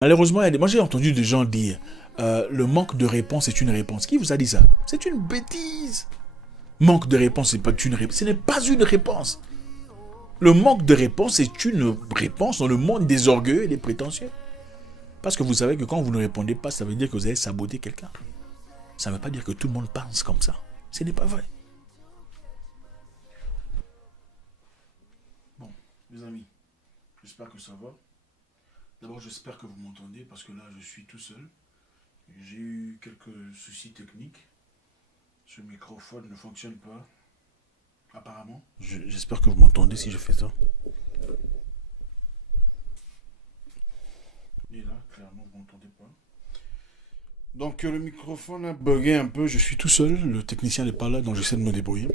Malheureusement, moi j'ai entendu des gens dire le manque de réponse est une réponse. Qui vous a dit ça? C'est une bêtise. Manque de réponse, c'est pas une réponse. Ce n'est pas une réponse. Le manque de réponse est une réponse dans le monde des orgueilleux et des prétentieux. Parce que vous savez que quand vous ne répondez pas, ça veut dire que vous avez saboté quelqu'un. Ça ne veut pas dire que tout le monde pense comme ça. Ce n'est pas vrai. Bon, mes amis, j'espère que ça va. D'abord, j'espère que vous m'entendez parce que là, je suis tout seul. J'ai eu quelques soucis techniques. Ce microphone ne fonctionne pas, apparemment. J'espère que vous m'entendez si je fais ça. Et là, clairement, vous m'entendez pas. Donc, le microphone a bugué un peu. Je suis tout seul. Le technicien n'est pas là, donc j'essaie de me débrouiller.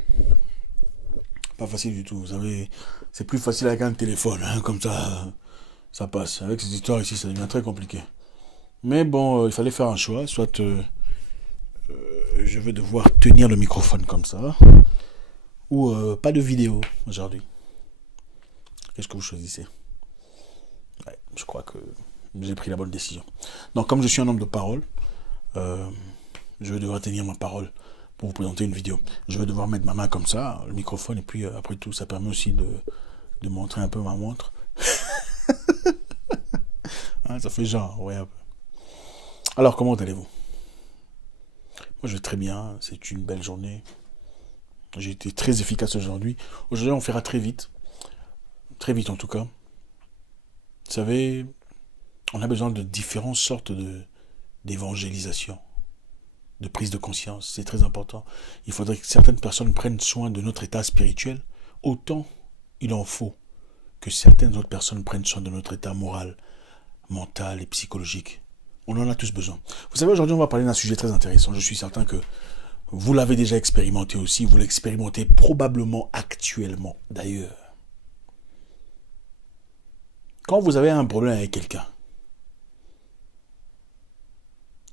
Pas facile du tout. Vous savez, c'est plus facile avec un téléphone. Hein, comme ça passe. Avec ces histoires ici, ça devient très compliqué. Mais bon, il fallait faire un choix. Soit je vais devoir tenir le microphone comme ça, ou pas de vidéo aujourd'hui. Qu'est-ce que vous choisissez? Ouais, je crois que j'ai pris la bonne décision. Donc, comme je suis un homme de parole, euh, je vais devoir tenir ma parole pour vous présenter une vidéo. Je vais devoir mettre ma main comme ça, le microphone, et puis après tout, ça permet aussi de montrer un peu ma montre. Hein, ça fait genre, ouais, un peu. Alors, comment allez-vous? Moi, je vais très bien. C'est une belle journée. J'ai été très efficace aujourd'hui. Aujourd'hui, on fera très vite. Très vite, en tout cas. Vous savez, on a besoin de différentes sortes d'évangélisation, de prise de conscience. C'est très important. Il faudrait que certaines personnes prennent soin de notre état spirituel, autant il en faut que certaines autres personnes prennent soin de notre état moral, mental et psychologique. On en a tous besoin. Vous savez, aujourd'hui, on va parler d'un sujet très intéressant. Je suis certain que vous l'avez déjà expérimenté aussi. Vous l'expérimentez probablement actuellement, d'ailleurs. Quand vous avez un problème avec quelqu'un,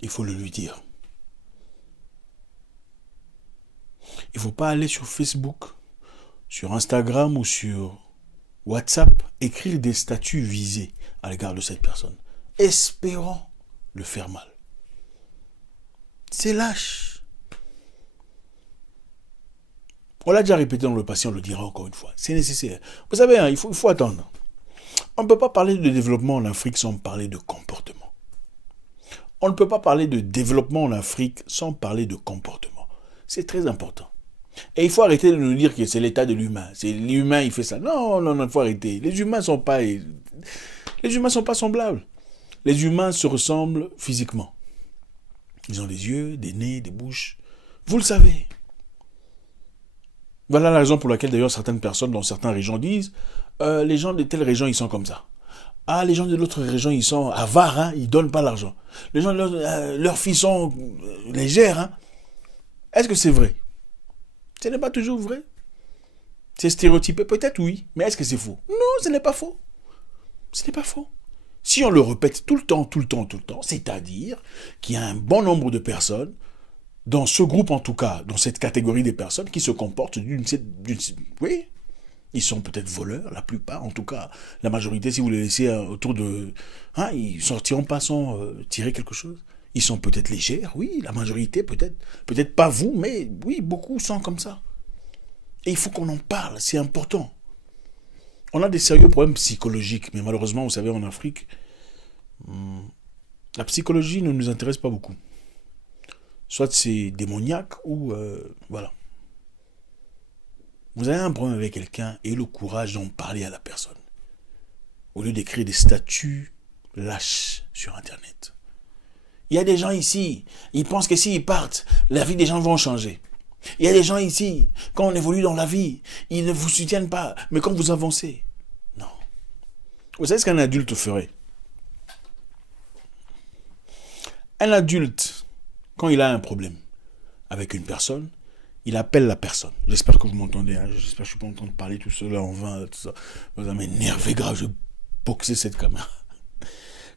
il faut le lui dire. Il ne faut pas aller sur Facebook, sur Instagram ou sur WhatsApp, écrire des statuts visés à l'égard de cette personne, espérant le faire mal. C'est lâche. On l'a déjà répété dans le passé, on le dira encore une fois. C'est nécessaire. Vous savez, hein, il faut attendre. On ne peut pas parler de développement en Afrique sans parler de comportement. On ne peut pas parler de développement en Afrique sans parler de comportement. C'est très important. Et il faut arrêter de nous dire que c'est l'état de l'humain. C'est l'humain, il fait ça. Non, non, non, il faut arrêter. Les humains sont pas semblables. Les humains se ressemblent physiquement. Ils ont des yeux, des nez, des bouches. Vous le savez. Voilà la raison pour laquelle d'ailleurs certaines personnes dans certaines régions disent les gens de telle région ils sont comme ça. Ah, les gens de l'autre région ils sont avares, hein, ils donnent pas l'argent. Les gens de leurs filles sont légères. Hein. Est-ce que c'est vrai? Ce n'est pas toujours vrai. C'est stéréotypé, peut-être oui, mais est-ce que c'est faux? Non, ce n'est pas faux. Ce n'est pas faux. Si on le répète tout le temps, tout le temps, tout le temps, c'est-à-dire qu'il y a un bon nombre de personnes, dans ce groupe en tout cas, dans cette catégorie des personnes, qui se comportent oui, ils sont peut-être voleurs, la plupart, en tout cas, la majorité, si vous les laissez autour de... Hein, ils sortiront pas sans tirer quelque chose. Ils sont peut-être légers, oui, la majorité peut-être. Peut-être pas vous, mais oui, beaucoup sont comme ça. Et il faut qu'on en parle, c'est important. On a des sérieux problèmes psychologiques, mais malheureusement, vous savez, en Afrique, la psychologie ne nous intéresse pas beaucoup. Soit c'est démoniaque, ou voilà. Vous avez un problème avec quelqu'un et le courage d'en parler à la personne. Au lieu d'écrire des statuts lâches sur Internet. Il y a des gens ici, ils pensent que s'ils partent, la vie des gens vont changer. Il y a des gens ici, quand on évolue dans la vie, ils ne vous soutiennent pas, mais quand vous avancez, non. Vous savez ce qu'un adulte ferait? Un adulte, quand il a un problème avec une personne, il appelle la personne. J'espère que vous m'entendez. Hein. J'espère que je ne suis pas en train de parler tout seul en vain. Tout ça. Vous allez m'énerver grave. Je vais boxer cette caméra.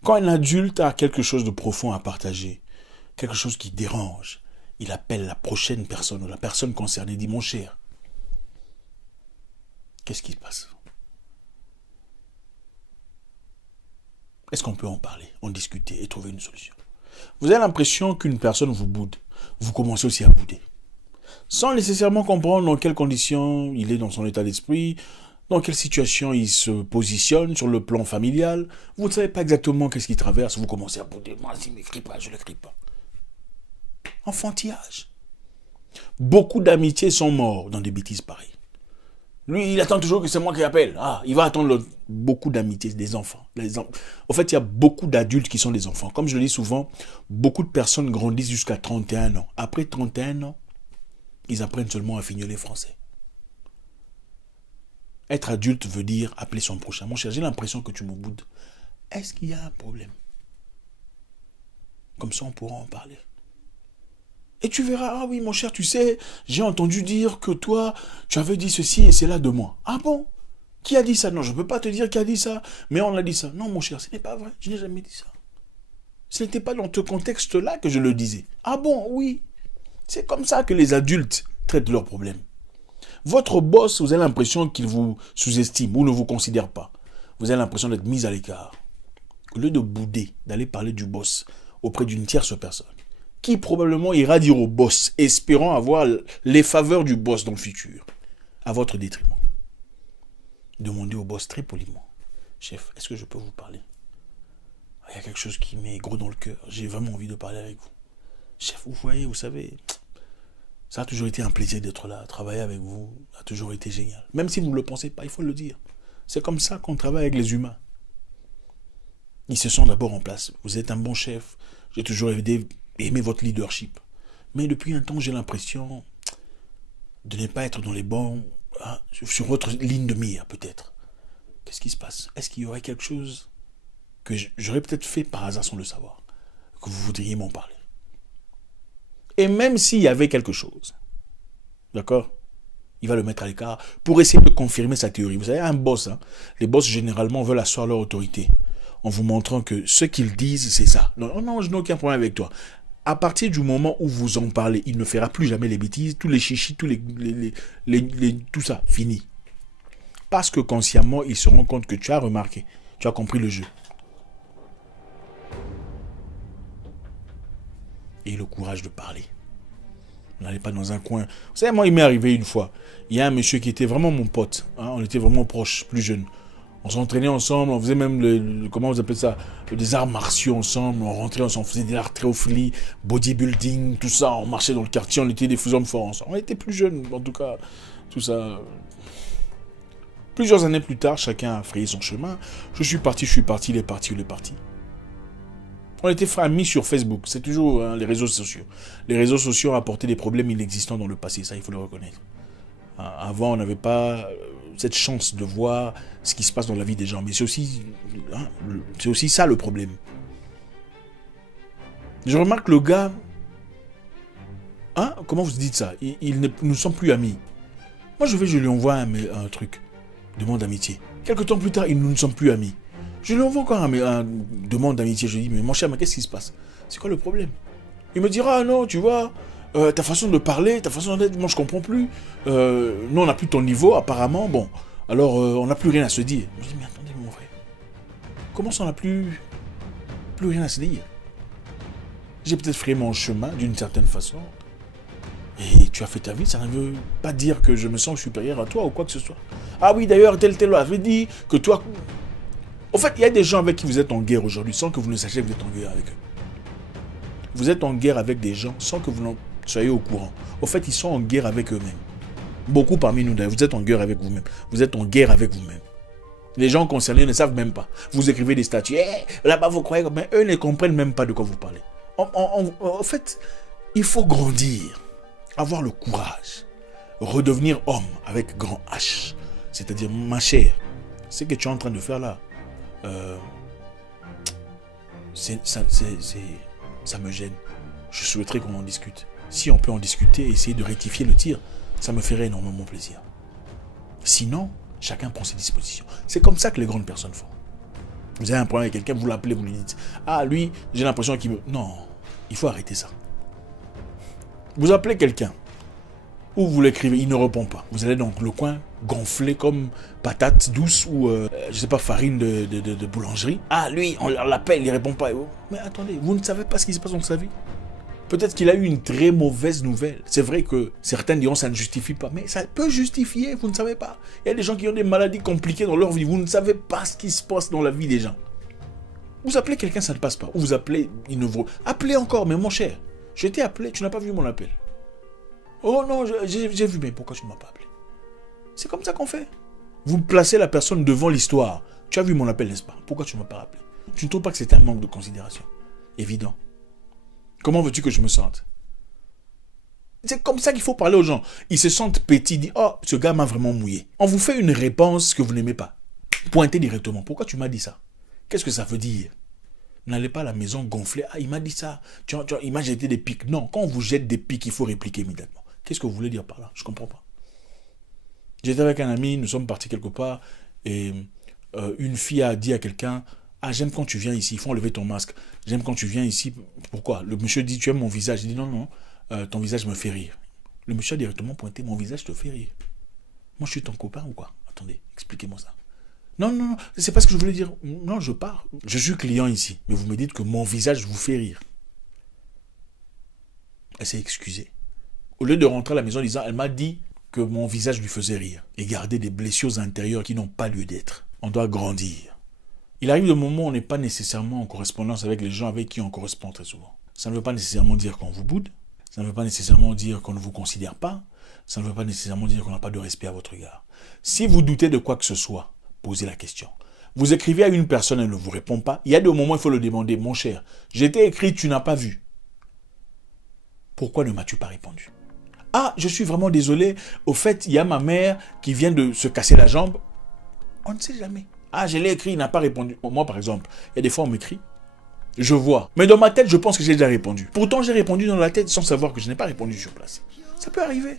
Quand un adulte a quelque chose de profond à partager, quelque chose qui dérange, il appelle la prochaine personne ou la personne concernée. Il dit, mon cher, qu'est-ce qui se passe? Est-ce qu'on peut en parler, en discuter et trouver une solution? Vous avez l'impression qu'une personne vous boude. Vous commencez aussi à bouder. Sans nécessairement comprendre dans quelles conditions il est dans son état d'esprit, dans quelle situation il se positionne sur le plan familial. Vous ne savez pas exactement qu'est-ce qu'il traverse. Vous commencez à bouder. Moi, s'il ne m'écrit pas, je ne l'écris pas. Enfantillage. Beaucoup d'amitiés sont morts dans des bêtises pareilles. Lui, il attend toujours que c'est moi qui appelle. Ah, il va attendre beaucoup d'amitiés, des enfants. En fait, il y a beaucoup d'adultes qui sont des enfants. Comme je le dis souvent, beaucoup de personnes grandissent jusqu'à 31 ans. Après 31 ans, ils apprennent seulement à fignoler français. Être adulte veut dire appeler son prochain. Mon cher, j'ai l'impression que tu me boudes. Est-ce qu'il y a un problème? Comme ça, on pourra en parler. Et tu verras, ah oui, mon cher, tu sais, j'ai entendu dire que toi, tu avais dit ceci et cela de moi. Ah bon? Qui a dit ça? Non, je ne peux pas te dire qui a dit ça, mais on a dit ça. Non, mon cher, ce n'est pas vrai, je n'ai jamais dit ça. Ce n'était pas dans ce contexte-là que je le disais. Ah bon? Oui. C'est comme ça que les adultes traitent leurs problèmes. Votre boss, vous avez l'impression qu'il vous sous-estime ou ne vous considère pas. Vous avez l'impression d'être mis à l'écart. Au lieu de bouder, d'aller parler du boss auprès d'une tierce personne, qui probablement ira dire au boss, espérant avoir les faveurs du boss dans le futur, à votre détriment. Demandez au boss très poliment, chef, est-ce que je peux vous parler? Il y a quelque chose qui m'est gros dans le cœur, j'ai vraiment envie de parler avec vous. Chef, vous voyez, vous savez, ça a toujours été un plaisir d'être là, travailler avec vous a toujours été génial. Même si vous ne le pensez pas, il faut le dire. C'est comme ça qu'on travaille avec les humains. Ils se sont d'abord en place. Vous êtes un bon chef, j'ai toujours aimé votre leadership. Mais depuis un temps, j'ai l'impression de ne pas être dans les bons, sur votre ligne de mire, peut-être. Qu'est-ce qui se passe? Est-ce qu'il y aurait quelque chose que j'aurais peut-être fait par hasard sans le savoir, que vous voudriez m'en parler? Et même s'il y avait quelque chose, d'accord, il va le mettre à l'écart pour essayer de confirmer sa théorie. Vous savez, un boss, les boss généralement veulent asseoir leur autorité en vous montrant que ce qu'ils disent, c'est ça. Non, non, je n'ai aucun problème avec toi. À partir du moment où vous en parlez, il ne fera plus jamais les bêtises, tous les chichis, tout ça, fini. Parce que consciemment, il se rend compte que tu as remarqué, tu as compris le jeu. Et le courage de parler. N'allez pas dans un coin. Vous savez, moi, il m'est arrivé une fois. Il y a un monsieur qui était vraiment mon pote. On était vraiment proches, plus jeunes. On s'entraînait ensemble, on faisait même, comment vous appelez ça, des arts martiaux ensemble, on rentrait ensemble, on faisait des arthréophilie, bodybuilding, tout ça, on marchait dans le quartier, on était des hommes forts ensemble. On était plus jeunes, en tout cas, tout ça. Plusieurs années plus tard, chacun a frayé son chemin. Je suis parti, il est parti. On était amis sur Facebook, c'est toujours les réseaux sociaux. Les réseaux sociaux ont apporté des problèmes inexistants dans le passé, ça il faut le reconnaître. Avant, on n'avait pas cette chance de voir ce qui se passe dans la vie des gens. Mais c'est aussi ça le problème. Je remarque le gars... comment vous dites ça? Nous ne sommes plus amis. Moi, je lui envoie un truc. Demande d'amitié. Quelques temps plus tard, nous ne sommes plus amis. Je lui envoie encore un demande d'amitié. Je lui dis, mais mon cher, mais qu'est-ce qui se passe? C'est quoi le problème? Il me dira, non, tu vois... ta façon de parler, ta façon d'être, moi je comprends plus. Nous on n'a plus ton niveau apparemment. Bon, alors on n'a plus rien à se dire. Je dis mais attendez mon frère, comment ça on n'a plus rien à se dire? J'ai peut-être fait mon chemin d'une certaine façon. Et tu as fait ta vie, ça ne veut pas dire que je me sens supérieur à toi ou quoi que ce soit. Ah oui d'ailleurs tel avait dit que toi... En fait il y a des gens avec qui vous êtes en guerre aujourd'hui sans que vous ne sachiez que vous êtes en guerre avec eux. Vous êtes en guerre avec des gens sans que vous n'en soyez au courant. Au fait, ils sont en guerre avec eux-mêmes. Beaucoup parmi nous, vous êtes en guerre avec vous-même. Vous êtes en guerre avec vous-même. Les gens concernés ne savent même pas. Vous écrivez des statuts. Là-bas, vous croyez... Mais eux ne comprennent même pas de quoi vous parlez. En fait, il faut grandir. Avoir le courage. Redevenir homme avec grand H. C'est-à-dire, ma chère, ce que tu es en train de faire là, ça me gêne. Je souhaiterais qu'on en discute. Si on peut en discuter et essayer de rectifier le tir, ça me ferait énormément plaisir. Sinon, chacun prend ses dispositions. C'est comme ça que les grandes personnes font. Vous avez un problème avec quelqu'un, vous l'appelez, vous lui dites « Ah, lui, j'ai l'impression qu'il me... » Non, il faut arrêter ça. Vous appelez quelqu'un, ou vous l'écrivez, il ne répond pas. Vous allez dans le coin, gonflé comme patate douce ou, je sais pas, farine de boulangerie. Ah, lui, on l'appelle, il répond pas. Mais attendez, vous ne savez pas ce qui se passe dans sa vie? Peut-être qu'il a eu une très mauvaise nouvelle. C'est vrai que certains diront que ça ne justifie pas, mais ça peut justifier, vous ne savez pas. Il y a des gens qui ont des maladies compliquées dans leur vie, vous ne savez pas ce qui se passe dans la vie des gens. Vous appelez quelqu'un, ça ne passe pas. Ou vous appelez, il ne vous... Appelez encore, mais mon cher, je t'ai appelé, tu n'as pas vu mon appel. Oh non, j'ai vu, mais pourquoi tu ne m'as pas appelé? C'est comme ça qu'on fait. Vous placez la personne devant l'histoire. Tu as vu mon appel, n'est-ce pas? Pourquoi tu ne m'as pas rappelé? Tu ne trouves pas que c'est un manque de considération? Évident. Comment veux-tu que je me sente? C'est comme ça qu'il faut parler aux gens. Ils se sentent petits, ils disent « Oh, ce gars m'a vraiment mouillé. » On vous fait une réponse que vous n'aimez pas. Pointez directement. Pourquoi tu m'as dit ça? Qu'est-ce que ça veut dire? N'allez pas à la maison gonfler. Ah, il m'a dit ça. Il m'a jeté des pics. Non, quand on vous jette des pics, il faut répliquer immédiatement. Qu'est-ce que vous voulez dire par là? Je ne comprends pas. J'étais avec un ami, nous sommes partis quelque part, et une fille a dit à quelqu'un « Ah, j'aime quand tu viens ici, il faut enlever ton masque. J'aime quand tu viens ici. » Pourquoi? Le monsieur dit « Tu aimes mon visage ?» Il dit « Non, non, ton visage me fait rire. » Le monsieur a directement pointé « Mon visage te fait rire. Moi, je suis ton copain ou quoi? Attendez, expliquez-moi ça. » Non, non, non, c'est pas ce que je voulais dire. Non, je pars. Je suis client ici, mais vous me dites que mon visage vous fait rire. Elle s'est excusée. Au lieu de rentrer à la maison en disant « Elle m'a dit que mon visage lui faisait rire. » Et garder des blessures intérieures qui n'ont pas lieu d'être. On doit grandir. Il arrive des moments où on n'est pas nécessairement en correspondance avec les gens avec qui on correspond très souvent. Ça ne veut pas nécessairement dire qu'on vous boude. Ça ne veut pas nécessairement dire qu'on ne vous considère pas. Ça ne veut pas nécessairement dire qu'on n'a pas de respect à votre égard. Si vous doutez de quoi que ce soit, posez la question. Vous écrivez à une personne, elle ne vous répond pas. Il y a des moments où il faut le demander. Mon cher, je t'ai écrit, tu n'as pas vu. Pourquoi ne m'as-tu pas répondu? Ah, je suis vraiment désolé. Au fait, il y a ma mère qui vient de se casser la jambe. On ne sait jamais. Ah, je l'ai écrit, il n'a pas répondu. Moi, par exemple, il y a des fois, on m'écrit. Je vois. Mais dans ma tête, je pense que j'ai déjà répondu. Pourtant, j'ai répondu dans la tête sans savoir que je n'ai pas répondu sur place. Ça peut arriver.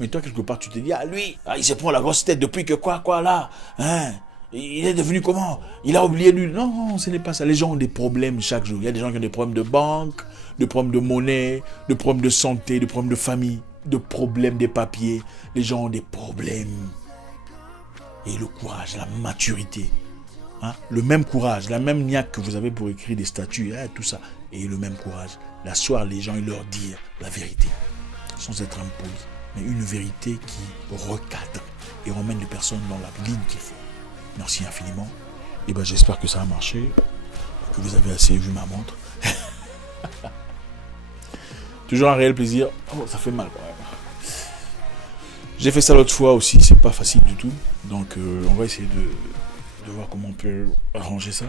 Mais toi, quelque part, tu te dis, ah, lui, il se prend la grosse tête depuis que quoi, là. Hein? Il est devenu comment? Il a oublié lui. Non, non, ce n'est pas ça. Les gens ont des problèmes chaque jour. Il y a des gens qui ont des problèmes de banque, des problèmes de monnaie, des problèmes de santé, des problèmes de famille, des problèmes des papiers. Les gens ont des problèmes. Et le courage, la maturité. Hein? Le même courage, la même niaque que vous avez pour écrire des statuts, hein, tout ça. Et le même courage. D'asseoir les gens et leur dire la vérité. Sans être impoli. Mais une vérité qui recadre et emmène les personnes dans la ligne qu'il faut. Merci infiniment. Et ben j'espère que ça a marché. Que vous avez assez vu ma montre. Toujours un réel plaisir. Oh, ça fait mal quand même. J'ai fait ça l'autre fois aussi, c'est pas facile du tout. Donc on va essayer de voir comment on peut arranger ça.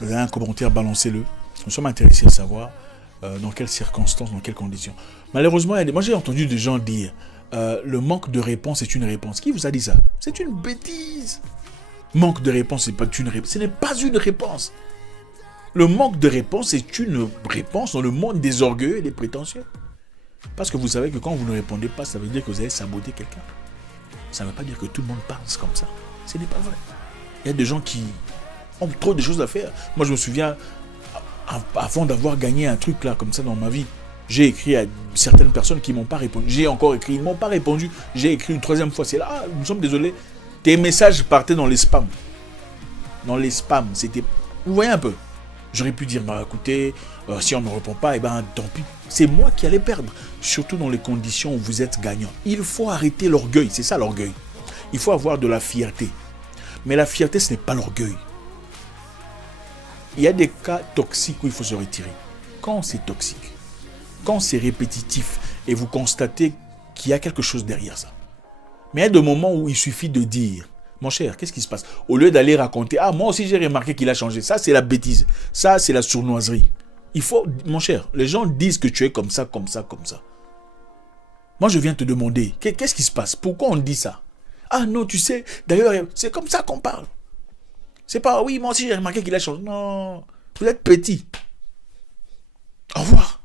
Vous avez un commentaire, balancez-le. Nous sommes intéressés à savoir dans quelles circonstances, dans quelles conditions. Malheureusement, moi j'ai entendu des gens dire le manque de réponse est une réponse. Qui vous a dit ça? C'est une bêtise. Manque de réponse, c'est pas une réponse. Ce n'est pas une réponse. Le manque de réponse est une réponse dans le monde des orgueilleux et des prétentieux. Parce que vous savez que quand vous ne répondez pas, ça veut dire que vous avez saboté quelqu'un. Ça ne veut pas dire que tout le monde pense comme ça. Ce n'est pas vrai. Il y a des gens qui ont trop de choses à faire. Moi, je me souviens, avant d'avoir gagné un truc là, comme ça dans ma vie, j'ai écrit à certaines personnes qui ne m'ont pas répondu. J'ai encore écrit, ils ne m'ont pas répondu. J'ai écrit une troisième fois. C'est là, ah, nous sommes désolés. Tes messages partaient dans les spams. Dans les spams, c'était... Vous voyez un peu. J'aurais pu dire, bah écoutez, si on ne me répond pas, eh ben tant pis. C'est moi qui allais perdre. Surtout dans les conditions où vous êtes gagnant. Il faut arrêter l'orgueil. C'est ça l'orgueil. Il faut avoir de la fierté. Mais la fierté, ce n'est pas l'orgueil. Il y a des cas toxiques où il faut se retirer. Quand c'est toxique, quand c'est répétitif et vous constatez qu'il y a quelque chose derrière ça. Mais il y a des moments où il suffit de dire, mon cher, qu'est-ce qui se passe? Au lieu d'aller raconter, ah, moi aussi j'ai remarqué qu'il a changé. Ça, c'est la bêtise. Ça, c'est la sournoiserie. Il faut, mon cher, les gens disent que tu es comme ça, comme ça, comme ça. Moi, je viens te demander, qu'est-ce qui se passe? Pourquoi on dit ça? Ah non, tu sais, d'ailleurs, c'est comme ça qu'on parle. C'est pas, oui, moi aussi j'ai remarqué qu'il a changé. Non, vous êtes petit. Au revoir.